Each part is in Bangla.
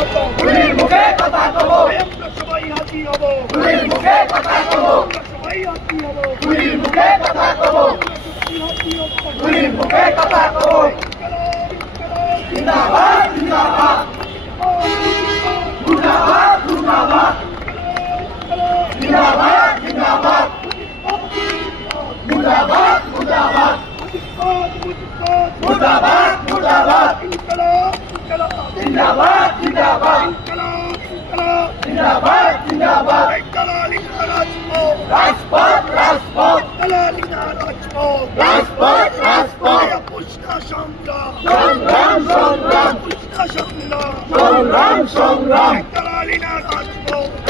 গুলির মুখে কথা কব, আমরা সবাই হাতি হব, গুলির মুখে কথা কব, আমরা সবাই হাতি হব, গুলির মুখে কথা কব, হাতি হব। গুলির মুখে কথা কব। জিন্দাবাদ জিন্দাবাদ মুর্দাবাদ মুর্দাবাদ জিন্দাবাদ জিন্দাবাদ মুর্দাবাদ মুর্দাবাদ মুর্দাবাদ মুর্দাবাদ জিন্দাবাদ জিন্দাবাদ জিন্দাবাদ জিন্দাবাদ রাজপথ রাজপথ রাজপথ রাজপথ সংগ্রাম সংগ্রাম সংগ্রাম সংগ্রাম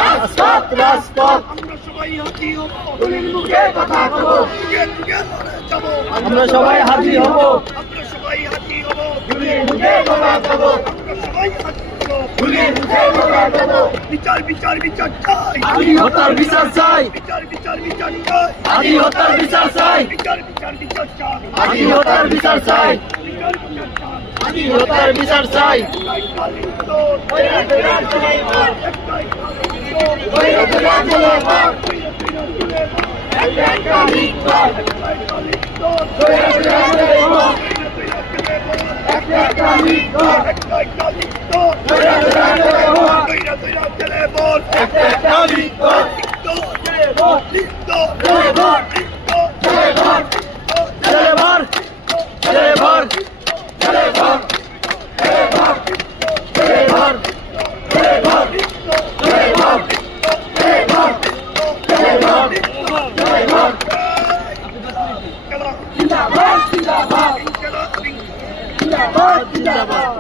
রাজপথ রাজপথ আমরা সবাই হাতি হব, গুলির মুখে কথা কব, যুগে যুগে লড়ে যাব, আমরা সবাই হাজির হব, আমরা সবাই হাতি হব, গুলির মুখে কথা কব, আমরা সবাই হাতি হব। গুলির মুখে কথা কব। বিচার বিচার বিচার চাই, আদি হত্যার বিচার চাই, বিচার বিচার বিচার চাই, আদি হত্যার বিচার চাই, বিচার বিচার বিচার চাই, আদি হত্যার বিচার চাই, বিচার বিচার চাই। আদি হত্যার বিচার চাই। একটাই কালির দোষ, বৈরাগ্য চলে মার, একটাই কালির দোষ, বৈরাগ্য চলে মার, একটাই কালির দোষ, একটাই কালির দোষ, বৈরাগ্য চলে মার, একটাই কালির দোষ, একটাই কালির দোষ, বৈরাগ্য চলে মার, কইরা কইরা চলে বল, একটাই কালির দোষ, দোষ, চলে মার, দোষ, দোষ, চলে মার, দোষ, চলে মার, চলে মার, চলে মার, চলে মার, চলে মার, চলে মার, চলে মার, চলে মার, চলে মার, চলে মার, চলে মার। খেলা, জিন্দাবাদ জিন্দাবাদ খেলা, জিন্দাবাদ জিন্দাবাদ।